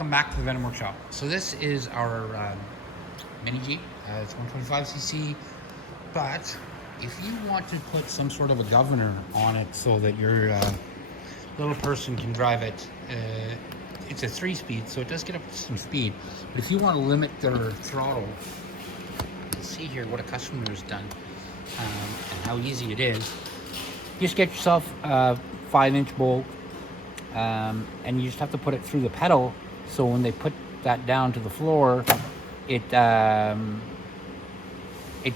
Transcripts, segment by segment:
welcome back to the Venom Workshop. So this is our mini Jeep. It's 125cc, but if you want to put some sort of a governor on it so that your little person can drive it, it's a 3-speed, so it does get up to some speed. But if you want to limit their throttle, you'll see here what a customer has done and how easy it is. Just get yourself a 5-inch bolt, and you just have to put it through the pedal, so when they put that down to the floor, it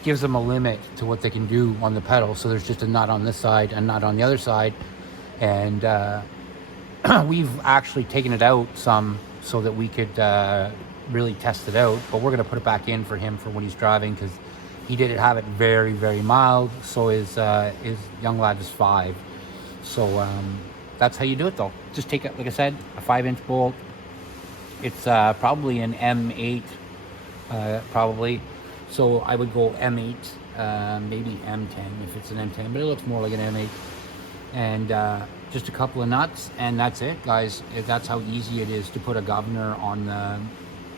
gives them a limit to what they can do on the pedal. So there's just a nut on this side and nut on the other side, and we've actually taken it out some so that we could really test it out, but we're going to put it back in for him for when he's driving, because he did have it very, very mild. So his young lad is 5. So that's how you do it though. Just take it, like I said, a 5-inch bolt. It's probably an M8, probably. So I would go M8, maybe M10 if it's an M10, but it looks more like an M8. And just a couple of nuts, and that's it, guys. That's how easy it is to put a governor on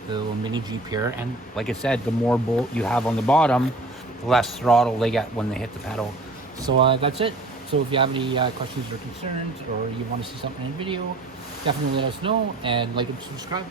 the little mini Jeep here. And like I said, the more bolt you have on the bottom, the less throttle they get when they hit the pedal. So that's it. So if you have any questions or concerns, or you want to see something in the video, definitely let us know, and like and subscribe.